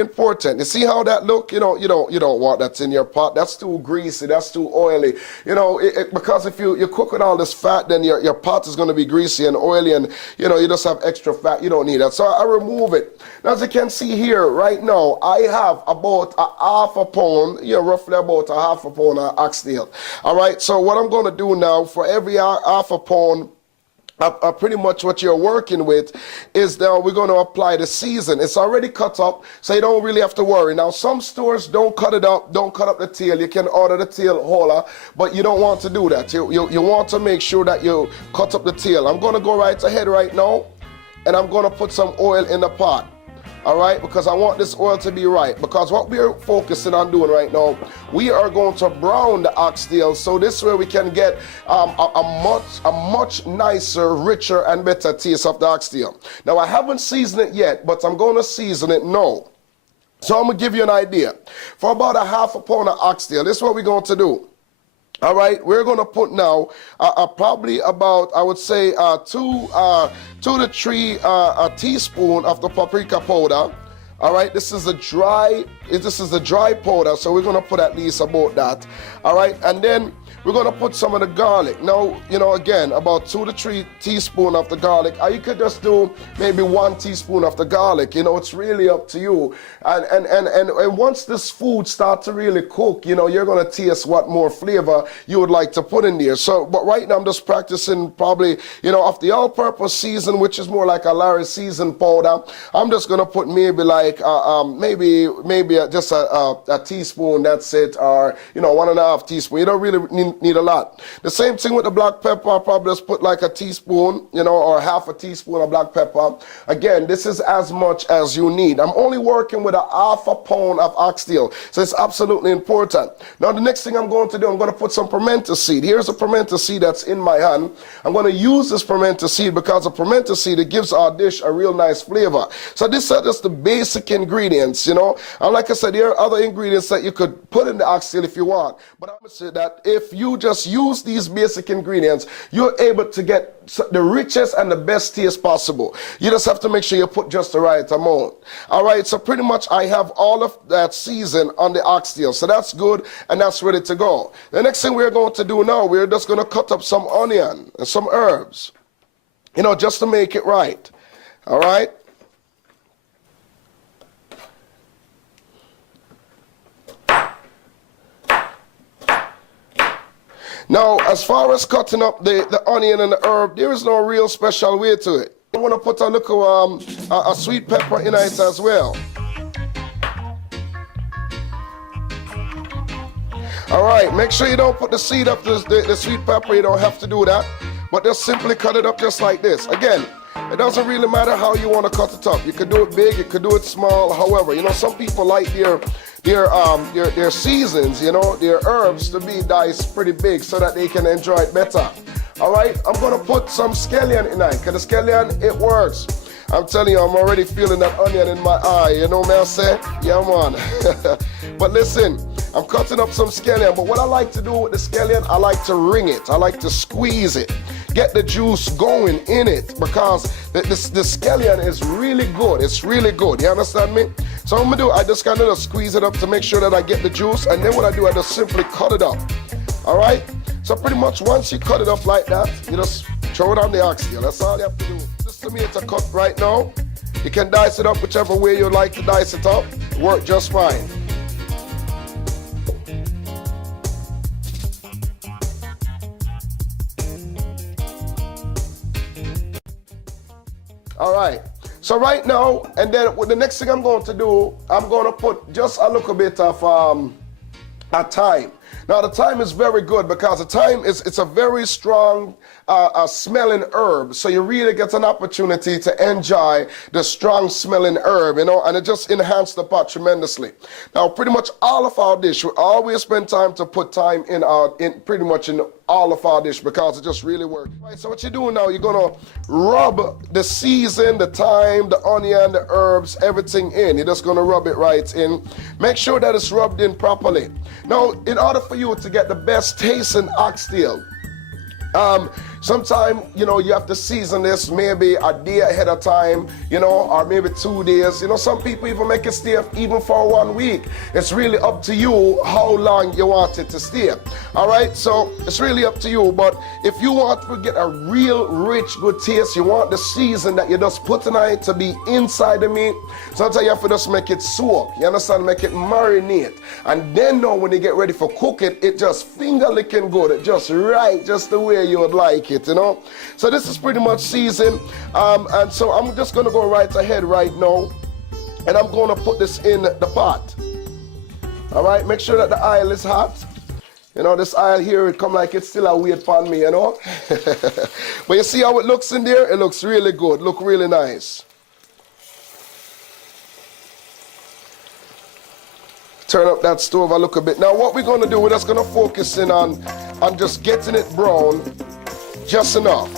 important. You see how that look? You don't want that in your pot. That's too greasy. That's too oily. Because if you cook with all this fat, then your pot is going to be greasy and oily, and you just have extra fat. You don't need that. So I remove it. Now, as you can see here, right now, I have about a half a pound, roughly about a half a pound of oxtail. All right. So what I'm going to do now, for every half a pound, pretty much what you're working with is that we're going to apply the season. It's already cut up, so you don't really have to worry. Now, some stores don't cut it up, don't cut up the tail. You can order the tail whole, but you don't want to do that. You want to make sure that you cut up the tail. I'm going to go right ahead right now, and I'm going to put some oil in the pot. All right, because I want this oil to be right. Because what we're focusing on doing right now, we are going to brown the oxtail, so this way we can get a much nicer, richer, and better taste of the oxtail. Now, I haven't seasoned it yet, but I'm going to season it now. So I'm going to give you an idea. For about a half a pound of oxtail, this is what we're going to do. All right, we're going to put now probably about, I would say, 2 to 3 teaspoon of the paprika powder. All right, this is a dry powder, so we're going to put at least about that. All right, and then we're going to put some of the garlic. Now, again, about 2 to 3 teaspoons of the garlic. Or you could just do maybe 1 teaspoon of the garlic. It's really up to you. And once this food starts to really cook, you're going to taste what more flavor you would like to put in there. So, but right now I'm just practicing probably, of the all-purpose season, which is more like a Larry season powder. I'm just going to put maybe like, maybe just a teaspoon, that's it, or, 1.5 teaspoons. You don't really need a lot. The same thing with the black pepper. I'll probably just put like a teaspoon, or half a teaspoon of black pepper. Again, this is as much as you need. I'm only working with a half a pound of oxtail, so it's absolutely important. Now, the next thing I'm going to do, I'm going to put some pimento seed. Here's a pimento seed that's in my hand. I'm going to use this pimento seed because the pimento seed, it gives our dish a real nice flavor. So these are just the basic ingredients, And like I said, there are other ingredients that you could put in the oxtail if you want. But I'm going to say that if you just use these basic ingredients, you're able to get the richest and the best taste possible. You just have to make sure you put just the right amount. All right, so pretty much I have all of that season on the oxtail. So that's good, and that's ready to go. The next thing we're going to do now, we're just going to cut up some onion and some herbs, just to make it right. All right. Now, as far as cutting up the onion and the herb, there is no real special way to it. I want to put a little a sweet pepper in it as well. All right, make sure you don't put the seed up the sweet pepper. You don't have to do that, but just simply cut it up just like this. Again, it doesn't really matter how you want to cut it up. You could do it big, you could do it small. However, some people like their seasons, their herbs to be diced pretty big so that they can enjoy it better. All right, I'm going to put some scallion in it, because the scallion, it works. I'm telling you, I'm already feeling that onion in my eye. You know what I say? Yeah, man. But listen, I'm cutting up some scallion, but what I like to do with the scallion, I like to wring it. I like to squeeze it. Get the juice going in it, because the scallion is really good. It's really good. You understand me? So what I'm going to do, I just kind of squeeze it up to make sure that I get the juice, and then what I do, I just simply cut it up. All right? So pretty much once you cut it up like that, you just throw it on the oxtail. That's all you have to do. This tomato cut right now. You can dice it up whichever way you like to dice it up. Work just fine. All right. So right now, and then the next thing I'm going to do, I'm going to put just a little bit of thyme. Now the thyme is very good because the thyme it's a very strong smelling herb, so you really get an opportunity to enjoy the strong smelling herb, and it just enhances the pot tremendously. Now pretty much all of our dish, we always spend time to put thyme in pretty much in all of our dish because it just really works. Right, so what you're doing now, you're gonna rub the season, the thyme, the onion, the herbs, everything in. You're just gonna rub it right in. Make sure that it's rubbed in properly. Now, in order for you to get the best tasting oxtail, Sometimes, you know, you have to season this maybe a day ahead of time, you know, or maybe 2 days. You know, some people even make it stay even for 1 week. It's really up to you how long you want it to stay. All right, so it's really up to you. But if you want to get a real rich, good taste, you want the season that you just put in it to be inside the meat. Sometimes you have to just make it soak. You understand? Make it marinate. And then now when you get ready for cook it, it just finger licking good. It just right, just the way you would like it, you know. So this is pretty much seasoned. And so I'm just going to go right ahead right now. And I'm going to put this in the pot. All right, make sure that the oil is hot. You know, this oil here, it come like it's still a weight upon me, you know. But you see how it looks in there? It looks really good, look really nice. Turn up that stove a little bit. Now what we're going to do, we're just going to focus in on just getting it brown just enough.